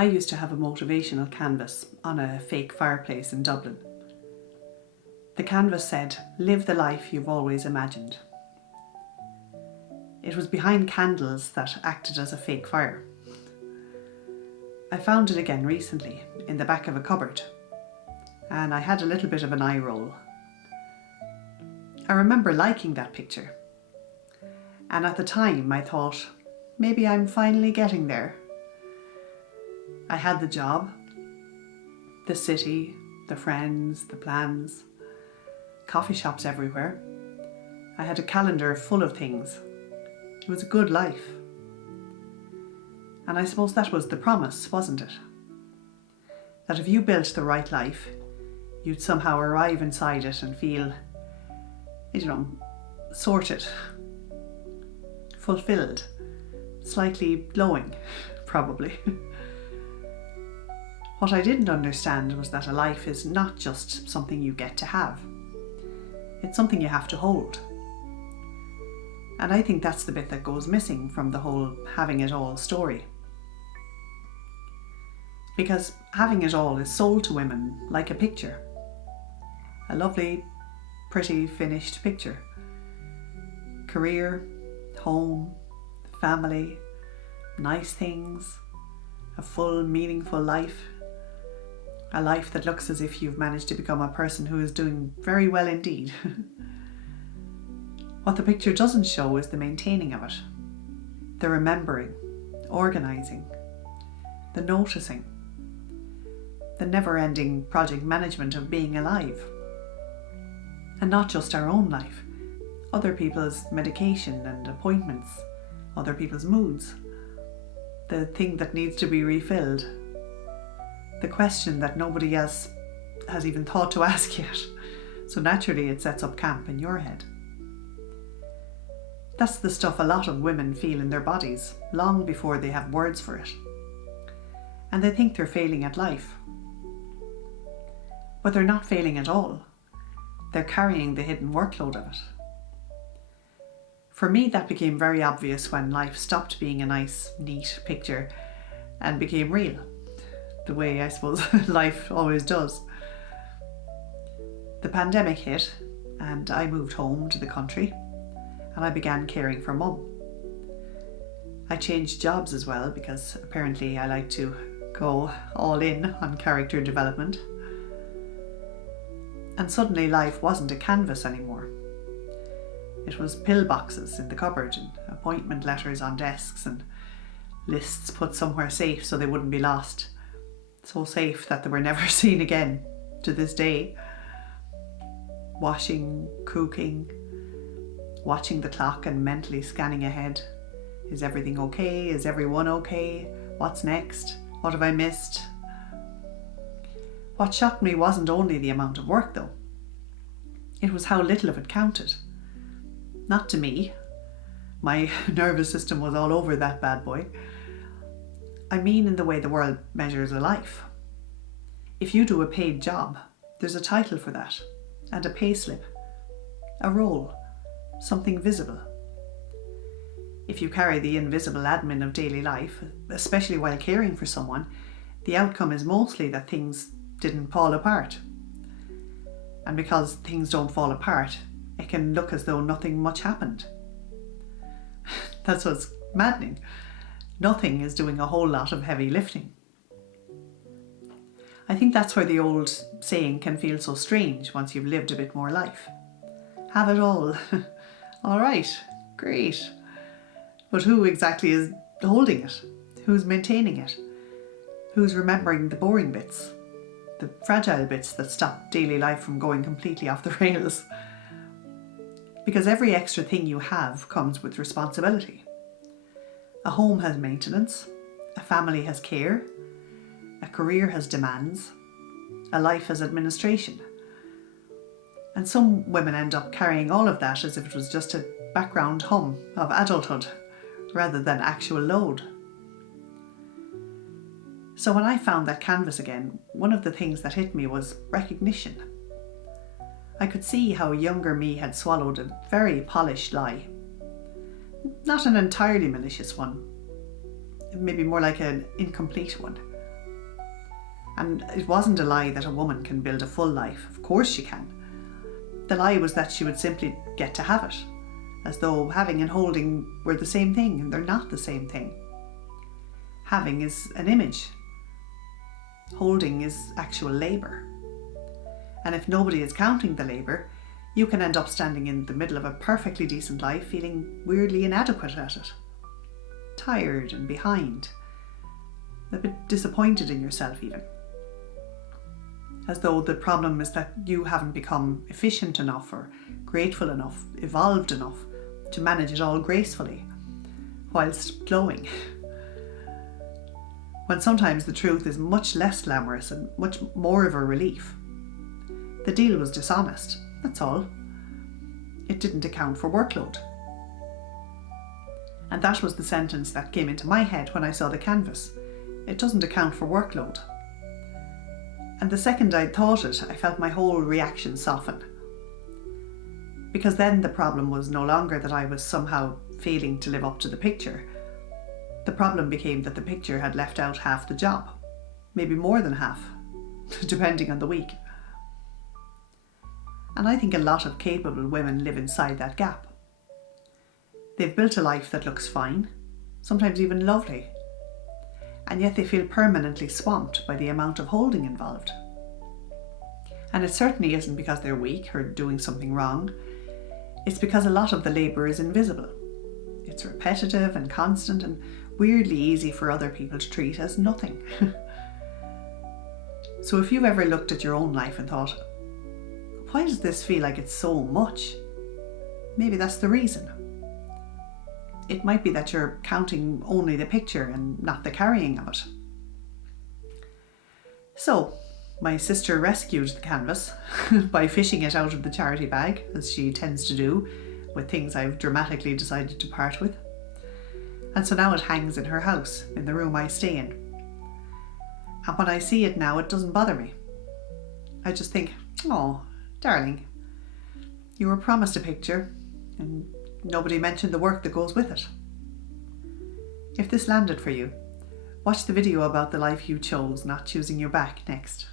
I used to have a motivational canvas on a fake fireplace in Dublin. The canvas said, "Live the life you've always imagined." It was behind candles that acted as a fake fire. I found it again recently in the back of a cupboard, and I had a little bit of an eye roll. I remember liking that picture, and at the time I thought, maybe I'm finally getting there. I had the job, the city, the friends, the plans, coffee shops everywhere. I had a calendar full of things. It was a good life. And I suppose that was the promise, wasn't it? That if you built the right life, you'd somehow arrive inside it and feel, sorted, fulfilled, slightly glowing, probably. What I didn't understand was that a life is not just something you get to have. It's something you have to hold. And I think that's the bit that goes missing from the whole having it all story. Because having it all is sold to women like a picture. A lovely, pretty, finished picture. Career, home, family, nice things, a full, meaningful life. A life that looks as if you've managed to become a person who is doing very well indeed. What the picture doesn't show is the maintaining of it, the remembering, organising, the noticing, the never-ending project management of being alive. And not just our own life, other people's medication and appointments, other people's moods, the thing that needs to be refilled, the question that nobody else has even thought to ask yet. So naturally it sets up camp in your head. That's the stuff a lot of women feel in their bodies long before they have words for it. And they think they're failing at life. But they're not failing at all. They're carrying the hidden workload of it. For me, that became very obvious when life stopped being a nice, neat picture and became real. The way I suppose life always does. The pandemic hit and I moved home to the country and I began caring for Mum. I changed jobs as well because apparently I like to go all in on character development. And suddenly life wasn't a canvas anymore. It was pillboxes in the cupboard and appointment letters on desks and lists put somewhere safe so they wouldn't be lost. So safe that they were never seen again to this day. Washing, cooking, watching the clock and mentally scanning ahead. Is everything okay? Is everyone okay? What's next? What have I missed? What shocked me wasn't only the amount of work though. It was how little of it counted. Not to me. My nervous system was all over that bad boy. I mean in the way the world measures a life. If you do a paid job, there's a title for that, and a pay slip, a role, something visible. If you carry the invisible admin of daily life, especially while caring for someone, the outcome is mostly that things didn't fall apart. And because things don't fall apart, it can look as though nothing much happened. That's what's maddening. Nothing is doing a whole lot of heavy lifting. I think that's where the old saying can feel so strange once you've lived a bit more life. Have it all. All right, great. But who exactly is holding it? Who's maintaining it? Who's remembering the boring bits? The fragile bits that stop daily life from going completely off the rails? Because every extra thing you have comes with responsibility. A home has maintenance, a family has care, a career has demands, a life has administration. And some women end up carrying all of that as if it was just a background hum of adulthood rather than actual load. So when I found that canvas again, one of the things that hit me was recognition. I could see how younger me had swallowed a very polished lie. Not an entirely malicious one, maybe more like an incomplete one. And it wasn't a lie that a woman can build a full life. Of course she can. The lie was that she would simply get to have it, as though having and holding were the same thing, and they're not the same thing. Having is an image. Holding is actual labour. And if nobody is counting the labour, you can end up standing in the middle of a perfectly decent life feeling weirdly inadequate at it. Tired and behind. A bit disappointed in yourself even. As though the problem is that you haven't become efficient enough or grateful enough, evolved enough to manage it all gracefully, whilst glowing. When sometimes the truth is much less glamorous and much more of a relief. The deal was dishonest, that's all. It didn't account for workload. And that was the sentence that came into my head when I saw the canvas. It doesn't account for workload. And the second I thought it, I felt my whole reaction soften. Because then the problem was no longer that I was somehow failing to live up to the picture. The problem became that the picture had left out half the job. Maybe more than half, depending on the week. And I think a lot of capable women live inside that gap. They've built a life that looks fine, sometimes even lovely, and yet they feel permanently swamped by the amount of holding involved. And it certainly isn't because they're weak or doing something wrong. It's because a lot of the labour is invisible. It's repetitive and constant and weirdly easy for other people to treat as nothing. So if you've ever looked at your own life and thought, why does this feel like it's so much? Maybe that's the reason. It might be that you're counting only the picture and not the carrying of it. So, my sister rescued the canvas by fishing it out of the charity bag, as she tends to do with things I've dramatically decided to part with. And so now it hangs in her house, in the room I stay in. And when I see it now, it doesn't bother me. I just think, oh, darling, you were promised a picture and nobody mentioned the work that goes with it. If this landed for you, watch the video about the life you chose not choosing you back next.